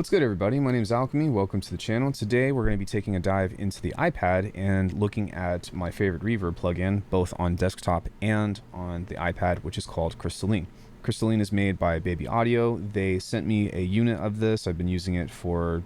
What's good, everybody? My name is Alckemy. Welcome to the channel. Today we're going to be taking a dive into the iPad and looking at my favorite Reverb plugin, both on desktop and on the iPad, which is called Crystalline. Crystalline is made by Baby Audio. They sent me a unit of this. I've been using it for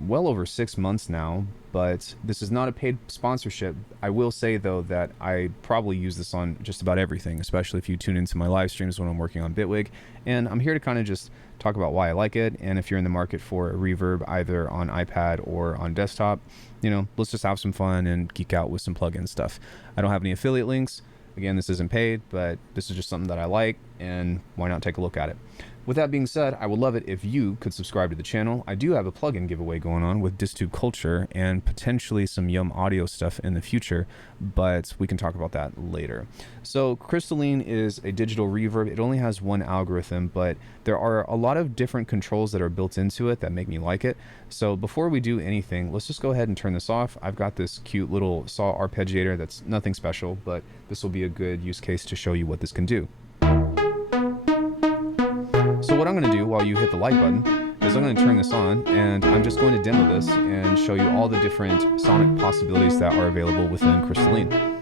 well over 6 months now, but this is not a paid sponsorship. I will say, though, that I probably use this on just about everything, especially if you tune into my live streams when I'm working on Bitwig. And I'm here to kind of just talk about why I like it, and if you're in the market for a Reverb either on iPad or on desktop, you know, let's just have some fun and geek out with some plugin stuff. I don't have any affiliate links. Again, this isn't paid, but this is just something that I like, and why not take a look at it? With that being said, I would love it if you could subscribe to the channel. I do have a plugin giveaway going on with DisTube Culture and potentially some Yum Audio stuff in the future, but we can talk about that later. So Crystalline is a digital reverb. It only has one algorithm, but there are a lot of different controls that are built into it that make me like it. So before we do anything, let's just go ahead and turn this off. I've got this cute little saw arpeggiator that's nothing special, but this will be a good use case to show you what this can do. So what I'm going to do while you hit the like button is I'm going to turn this on, and I'm just going to demo this and show you all the different sonic possibilities that are available within Crystalline.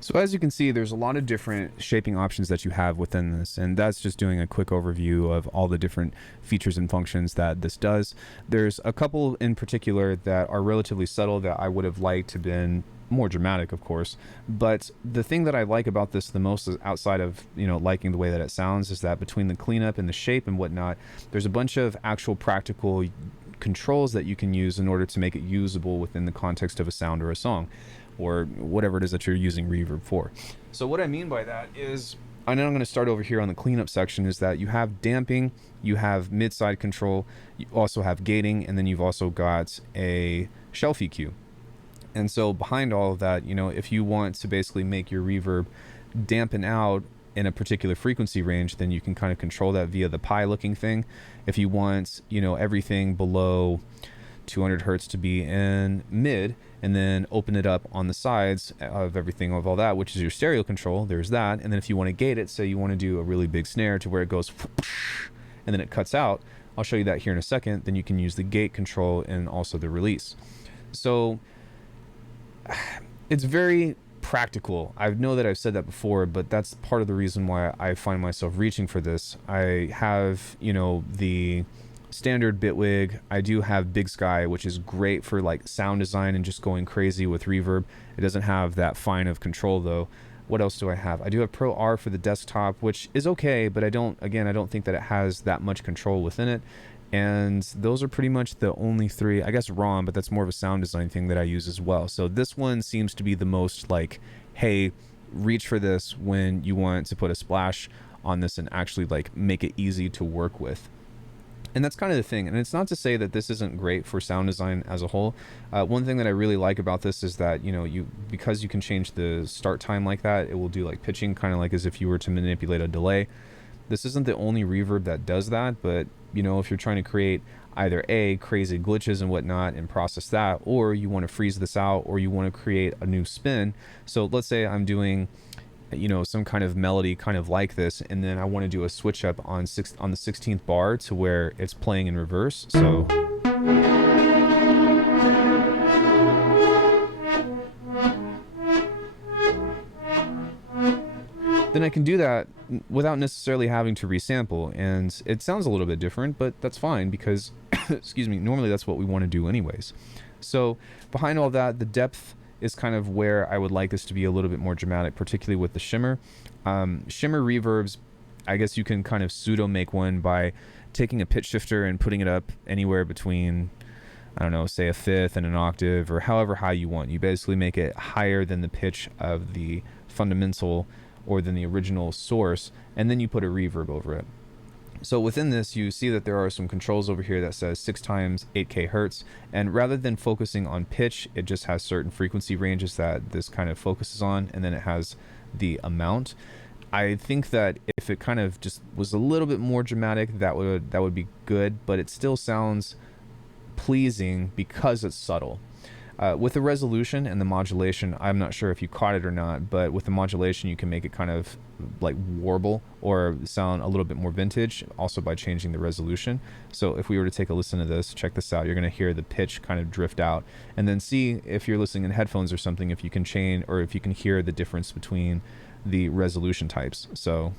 So as you can see, there's a lot of different shaping options that you have within this, and that's just doing a quick overview of all the different features and functions that this does. There's a couple in particular that are relatively subtle that I would have liked to have been more dramatic, of course, but the thing that I like about this the most is, outside of, you know, liking the way that it sounds, is that between the cleanup and the shape and whatnot, there's a bunch of actual practical controls that you can use in order to make it usable within the context of a sound or a song, or whatever it is that you're using reverb for. So what I mean by that is, I know I'm going to start over here on the cleanup section, is that you have damping, you have mid-side control, you also have gating, and then you've also got a shelf EQ. And so behind all of that, you know, if you want to basically make your reverb dampen out in a particular frequency range, then you can kind of control that via the pie looking thing. If you want, you know, everything below 200 hertz to be in mid, and then open it up on the sides of everything of all that, which is your stereo control, there's that. And then if you want to gate it, say you want to do a really big snare to where it goes and then it cuts out, I'll show you that here in a second, then you can use the gate control and also the release. So it's very practical. I know that I've said that before, but that's part of the reason why I find myself reaching for this. I have, you know, the standard Bitwig. I do have Big Sky, which is great for like sound design and just going crazy with reverb. It doesn't have that fine of control though. What else do I have? I do have Pro R for the desktop, which is okay, but I don't think that it has that much control within it. And those are pretty much the only three. I guess ROM, but that's more of a sound design thing that I use as well. So this one seems to be the most like, hey, reach for this when you want to put a splash on this and actually like make it easy to work with. And that's kind of the thing. And it's not to say that this isn't great for sound design as a whole. One thing that I really like about this is that, you know, because you can change the start time like that, it will do like pitching, kind of like as if you were to manipulate a delay. This isn't the only reverb that does that, but you know, if you're trying to create either A, crazy glitches and whatnot and process that, or you want to freeze this out, or you want to create a new spin. So let's say I'm doing, you know, some kind of melody kind of like this, and then I want to do a switch up on the 16th bar to where it's playing in reverse. So then I can do that without necessarily having to resample, and it sounds a little bit different, but that's fine because excuse me, normally that's what we want to do anyways. So behind all that, the depth is kind of where I would like this to be a little bit more dramatic, particularly with the shimmer. Shimmer reverbs, I guess you can kind of pseudo make one by taking a pitch shifter and putting it up anywhere between, I don't know, say a fifth and an octave, or however high you want. You basically make it higher than the pitch of the fundamental or than the original source, and then you put a reverb over it. So within this, you see that there are some controls over here that says 6 times 8K hertz, and rather than focusing on pitch, it just has certain frequency ranges that this kind of focuses on, and then it has the amount. I think that if it kind of just was a little bit more dramatic, that would be good, but it still sounds pleasing because it's subtle. With the resolution and the modulation, I'm not sure if you caught it or not, but with the modulation you can make it kind of like warble or sound a little bit more vintage, also by changing the resolution. So if we were to take a listen to this, check this out, you're going to hear the pitch kind of drift out, and then see if you're listening in headphones or something, if you can change, or if you can hear the difference between the resolution types. So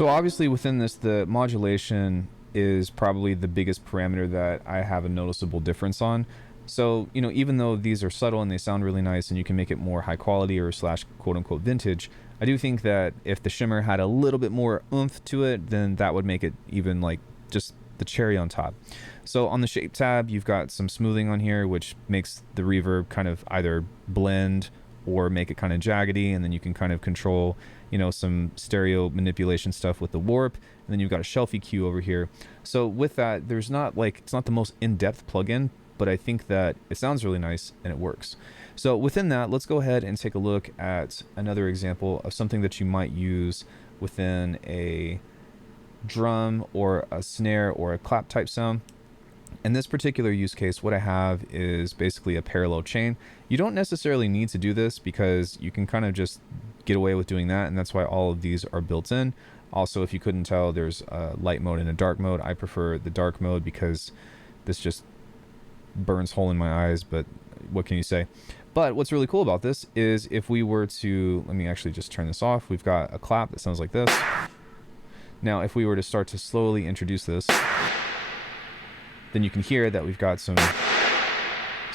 So obviously within this, the modulation is probably the biggest parameter that I have a noticeable difference on. So, you know, even though these are subtle and they sound really nice and you can make it more high quality or slash quote unquote vintage, I do think that if the shimmer had a little bit more oomph to it, then that would make it even like just the cherry on top. So on the shape tab, you've got some smoothing on here, which makes the reverb kind of either blend or make it kind of jaggedy, and then you can kind of control, you know, some stereo manipulation stuff with the warp, and then you've got a shelf EQ over here. So with that, there's not like, it's not the most in-depth plugin, but I think that it sounds really nice and it works. So within that, let's go ahead and take a look at another example of something that you might use within a drum or a snare or a clap type sound. In this particular use case, what I have is basically a parallel chain. You don't necessarily need to do this because you can kind of just get away with doing that, and that's why all of these are built in. Also, if you couldn't tell, there's a light mode and a dark mode. I prefer the dark mode because this just burns hole in my eyes, but what can you say? But what's really cool about this is if we were to, let me actually just turn this off. We've got a clap that sounds like this. Now, if we were to start to slowly introduce this, then you can hear that we've got some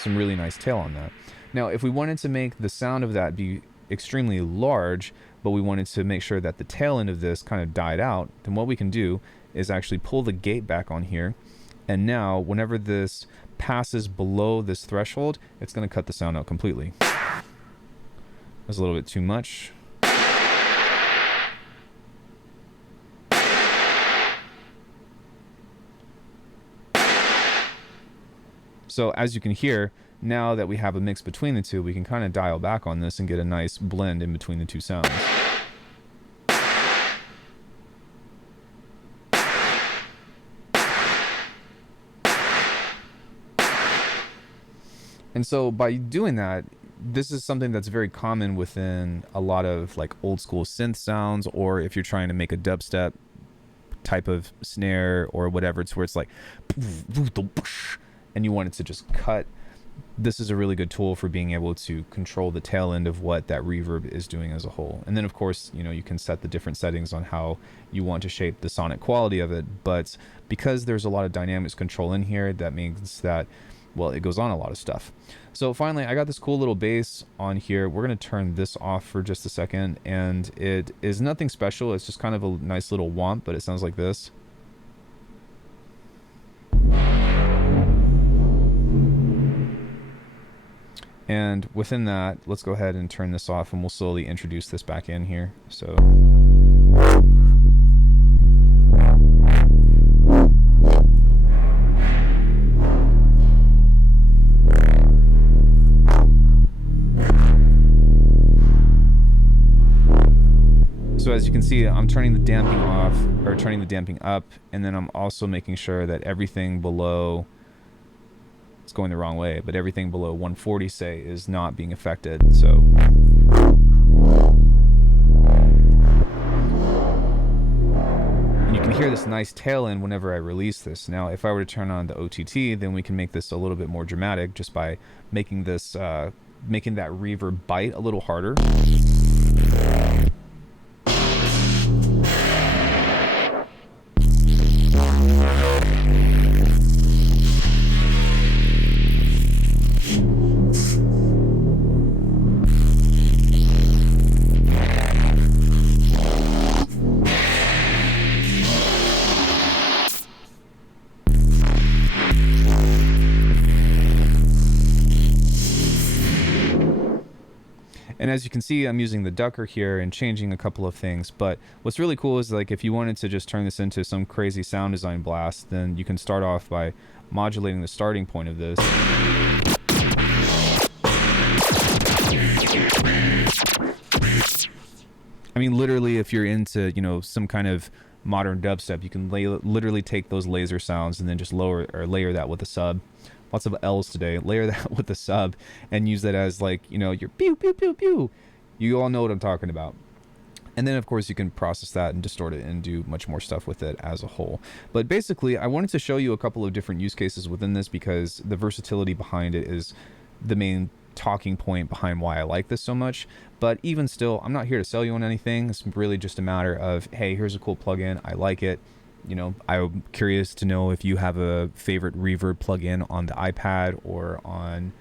really nice tail on that. Now, if we wanted to make the sound of that be extremely large, but we wanted to make sure that the tail end of this kind of died out, then what we can do is actually pull the gate back on here. And now, whenever this passes below this threshold, it's going to cut the sound out completely. That's a little bit too much. So as you can hear, now that we have a mix between the two, we can kind of dial back on this and get a nice blend in between the two sounds. And so by doing that, this is something that's very common within a lot of like old school synth sounds, or if you're trying to make a dubstep type of snare or whatever, it's where it's like, and you want it to just cut. This is a really good tool for being able to control the tail end of what that reverb is doing as a whole. And then of course, you know, you can set the different settings on how you want to shape the sonic quality of it. But because there's a lot of dynamics control in here, that means that well, it goes on a lot of stuff. So finally, I got this cool little bass on here. We're going to turn this off for just a second, and it is nothing special. It's just kind of a nice little womp, but it sounds like this. And within that, let's go ahead and turn this off, and we'll slowly introduce this back in here. So as you can see, I'm turning the damping off, or turning the damping up, and then I'm also making sure that everything below, it's going the wrong way, but everything below 140, say, is not being affected. So and you can hear this nice tail end whenever I release this. Now, if I were to turn on the OTT, then we can make this a little bit more dramatic just by making this, making that reverb bite a little harder. And as you can see, I'm using the ducker here and changing a couple of things. But what's really cool is, like, if you wanted to just turn this into some crazy sound design blast, then you can start off by modulating the starting point of this. I mean, literally, if you're into, you know, some kind of modern dubstep, you can literally take those laser sounds and then just lower or layer that with a sub. Lots of L's today. Layer that with the sub and use that as, like, you know, your pew pew pew pew. You all know what I'm talking about. And then of course you can process that and distort it and do much more stuff with it as a whole. But basically, I wanted to show you a couple of different use cases within this because the versatility behind it is the main talking point behind why I like this so much. But even still, I'm not here to sell you on anything. It's really just a matter of, hey, here's a cool plugin. I like it. You know, I'm curious to know if you have a favorite reverb plugin on the iPad or on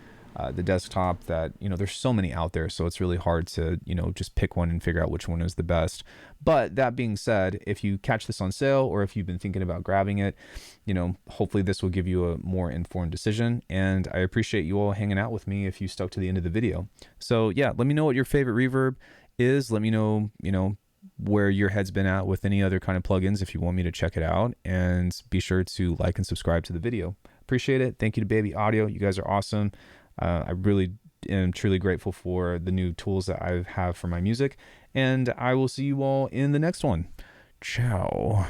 the desktop. That, you know, there's so many out there, so it's really hard to, you know, just pick one and figure out which one is the best. But that being said, if you catch this on sale or if you've been thinking about grabbing it, you know, hopefully this will give you a more informed decision. And I appreciate you all hanging out with me if you stuck to the end of the video. So yeah, let me know what your favorite reverb is. Let me know, you know, where your head's been at with any other kind of plugins if you want me to check it out, and be sure to like and subscribe to the video. Appreciate it. Thank you to Baby Audio. You guys are awesome. I really am truly grateful for the new tools that I have for my music, and I will see you all in the next one. Ciao.